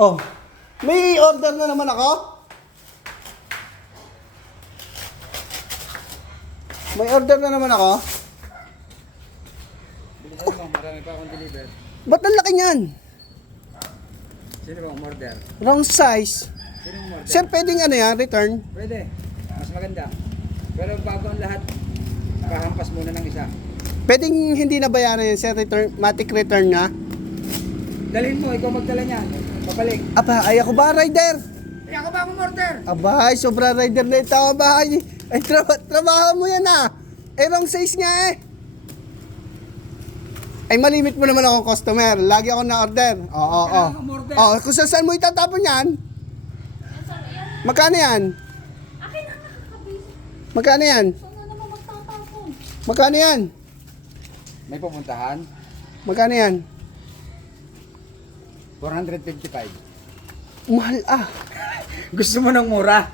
Oh, may order na naman ako. May order na naman ako. Bilisan mo, marami pa akong deliver. Ba't ang laki niyan? Sino bang umorder? Wrong size. Sino umorder? Sir, pwedeng ano yan, return? Pwede. Mas maganda. Pero bago ang lahat, pahampas muna ng isa. Pwedeng hindi na bayaran yan, sir, return, matic return na? Dalhin mo, ikaw magdala niyan. Papalik. Aba, ay ako ba, rider? Eh, ako ba ang umorder? Aba, ay, sobra rider na ito, aba, ay, trabaho mo yan ah. Eh, wrong size nga eh. Ay, malimit mo naman akong customer. Lagi ako na-order. Oo, oo. Umorder. Oo, kung saan mo itatapon yan? Magkano yan? Akin ang nakakabisi. Magkano yan? Saan na naman magtatapon? Magkano yan? May pupuntahan? Magkano yan? 455. Mahal ah. Gusto mo ng mura?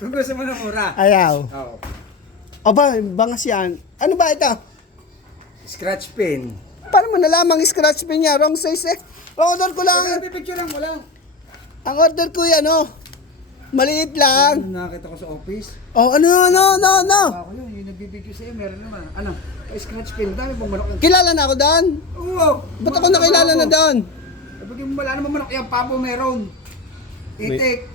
Gusto mo ng mura? Ayaw. Oo. Aba, bangas yan. Ano ba ito? Scratch pin. Paano mo nalamang scratch pin niya? Wrong size eh. Ang order ko lang. Picture lang mo lang. Ang order ko yan, oh. Maliit lang. Ano nakita ko sa office? Oh, ano. Ako yun, yung nagbibigyo sa'yo, meron naman. Ano? Scratch pin, dami pong manok. Kilala na ako doon. Oo! Ba't ako nakilala na doon? Sabi mo, wala naman manok yung pabo meron. Itik.